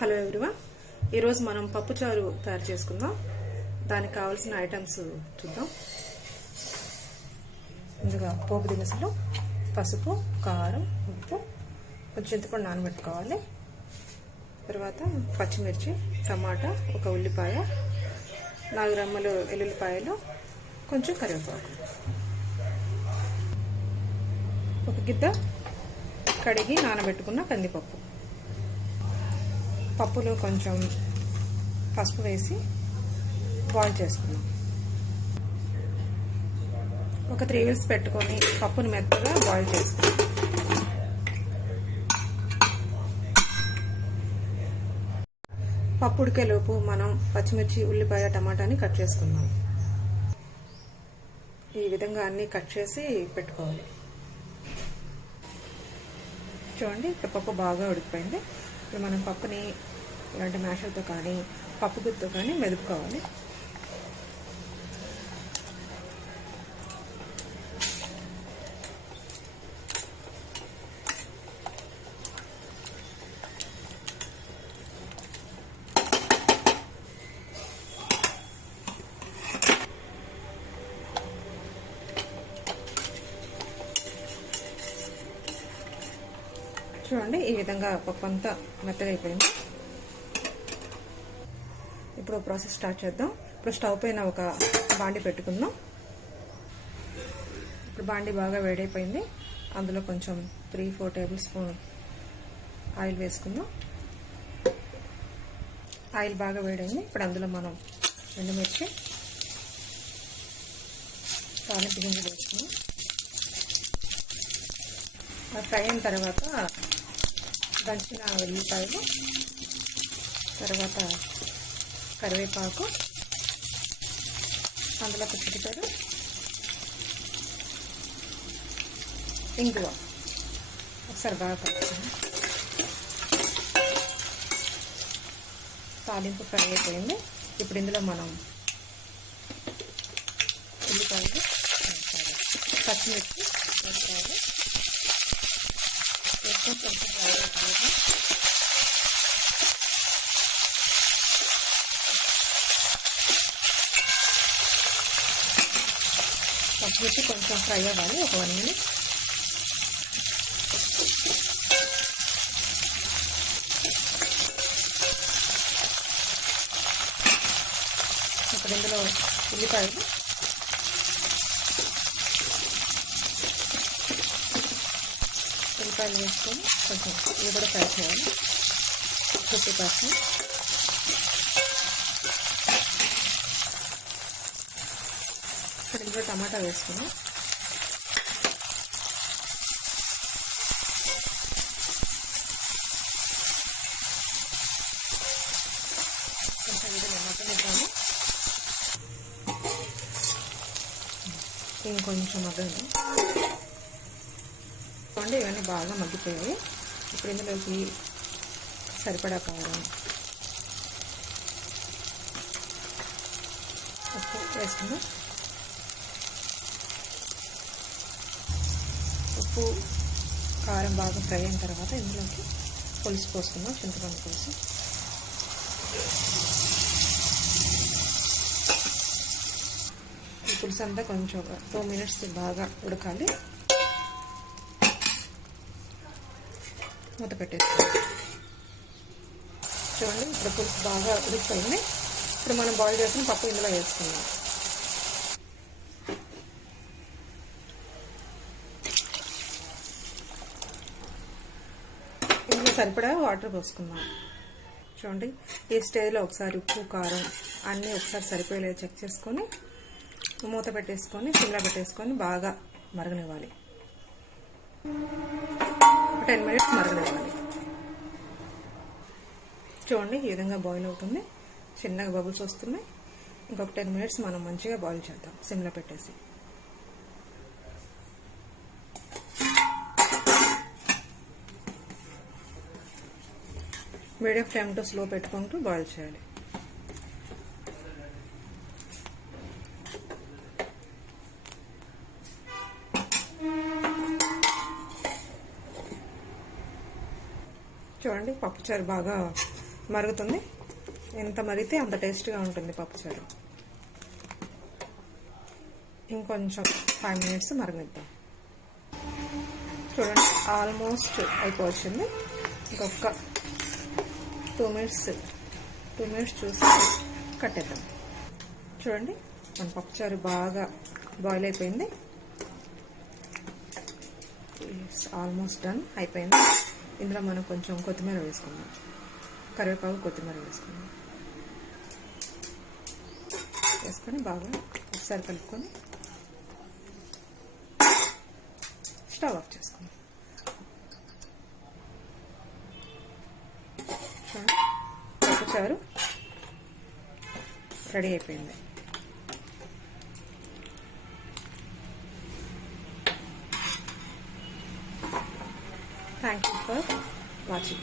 Hello everyone, ఈరోజు మనం పప్పుచారు తయారు చేసుకుందాం. దానికి కావాల్సిన ఐటమ్స్ చూద్దాం. ముందుగా పోపు దినుసులు, పసుపు, కారం, ఉప్పు, కొంచెం చింతపండు నానబెట్టుకోవాలి. తర్వాత పచ్చిమిర్చి, టమాటా, ఒక ఉల్లిపాయ, 4 రెమ్మలు ఎల్లుల్లిపాయలు, కొంచెం కరివేపాకు, ఒక గిద్ద కడిగి నానబెట్టుకున్న కందిపప్పు, పప్పులో కొంచెం పసుపు వేసి బాయిల్ చేసుకున్నాం. ఒక 3 విజిల్స్ పెట్టుకొని పప్పుని మెత్తగా బాయిల్ చేసుకున్నాం. పప్పు ఉడికేలోపు మనం పచ్చిమిర్చి, ఉల్లిపాయ, టమాటాని కట్ చేసుకుందాం. ఈ విధంగా అన్నీ కట్ చేసి పెట్టుకోవాలి. చూడండి, ఇప్పుడు పప్పు బాగా ఉడికిపోయింది. ఇప్పుడు మనం పప్పుని ఇలాంటి మ్యాషర్తో కానీ పప్పు గుత్తో కానీ మెదుపుకోవాలి. చూడండి, ఈ విధంగా పప్పు అంతా మెత్తగా అయిపోయింది. ఇప్పుడు ప్రాసెస్ స్టార్ట్ చేద్దాం. ఇప్పుడు స్టవ్ పైన ఒక బాండి పెట్టుకుందాం. ఇప్పుడు బాండి బాగా వేడైపోయింది. అందులో కొంచెం 3-4 టేబుల్ స్పూన్ ఆయిల్ వేసుకుందాం. ఆయిల్ బాగా వేడైంది. ఇప్పుడు అందులో మనం ఎండుమిర్చి, తాలింపు గింజలు వేసుకుందాం. అది ఫ్రై అయిన తర్వాత దంచిన ఉల్లిపాయలు, తర్వాత కరివేపాకు, అందులో చిటికెడు ఇంగువ, ఒకసారి బాగా కలుపుతాను. తాలింపు ఫ్రై అయిపోయింది. ఇప్పుడు ఇందులో మనం ఉల్లిపాయలు, పచ్చిమిర్చి వేసుకోవాలి. కొంచెం ఫ్రై అయిపోయింది. పచ్చిమిర్చి కొంచెం ఫ్రై అవ్వాలి, ఒక 1 మినిట్. ఇప్పుడు ఇందులో ఉల్లిపాయలు, వేసుకొని కొంచెం ఇవి కూడా ఫ్రై చేయాలి 50%. ఇప్పుడు ఇందులో టమాటా వేసుకున్నాం. కొంచెం ఇది మగ్గనిద్దాము. ఇంకొంచెం మగ్గండి. చూడండి, ఇవన్నీ బాగా మగ్గిపోయాయి. ఇప్పుడు ఇందులోకి సరిపడా కారం, ఉప్పు వేసుకుందాం. ఉప్పు, కారం బాగా ఫ్రై అయిన తర్వాత ఇందులోకి పులుసు పోసుకుందాం, చింతపండు పులుసు. ఈ పులుసు అంతా కొంచెం 2 మినిట్స్ బాగా ఉడకాలి. మూత పెట్టేసుకోండి. చూడండి, ఇప్పుడు పులుసు బాగా ఉడికిపోయింది. ఇప్పుడు మనం బాయిల్ చేసిన పప్పు ఇందులో వేసుకుందాం. ఇందులో సరిపడా వాటర్ పోసుకుందాం. చూడండి, ఈ స్టేజ్లో ఒకసారి ఉప్పు, కారం అన్నీ ఒకసారి సరిపోయేలా చెక్ చేసుకొని మూత పెట్టేసుకొని సిమ్లో పెట్టేసుకొని బాగా మరగనివ్వాలి. 10 మినిట్స్ మరగనివ్వాలి. చూడండి, ఈ విధంగా బాయిల్ అవుతుంది. చిన్నగా బబుల్స్ వస్తున్నాయి. ఇంకొక 10 మినిట్స్ మనం మంచిగా బాయిల్ చేద్దాం సిమ్లో పెట్టేసి. మీడియం ఫ్లేమ్ టు స్లో పెట్టుకుంటూ బాయిల్ చేయాలి. చూడండి పప్పుచారు బాగా మరుగుతుంది. ఎంత మరిగితే అంత టేస్ట్గా ఉంటుంది పప్పుచారు. ఇంకొంచెం 5 మినిట్స్ మరగనిద్దాం. చూడండి ఆల్మోస్ట్ అయిపోవచ్చింది. ఇంకొక 2 మినిట్స్ చూసి కట్టేద్దాం. చూడండి మన పప్పుచారు బాగా బాయిల్ అయిపోయింది. ఆల్మోస్ట్ డన్ అయిపోయింది. ఇందులో మనం కొంచెం కొత్తిమీర వేసుకుందాం. కరివేపాకు కొత్తిమీర వేసుకొని బాగా ఒకసారి కలుపుకొని స్టవ్ ఆఫ్ చేసుకుందాం. పప్పుచారు రెడీ అయిపోయింది. Thank you for watching.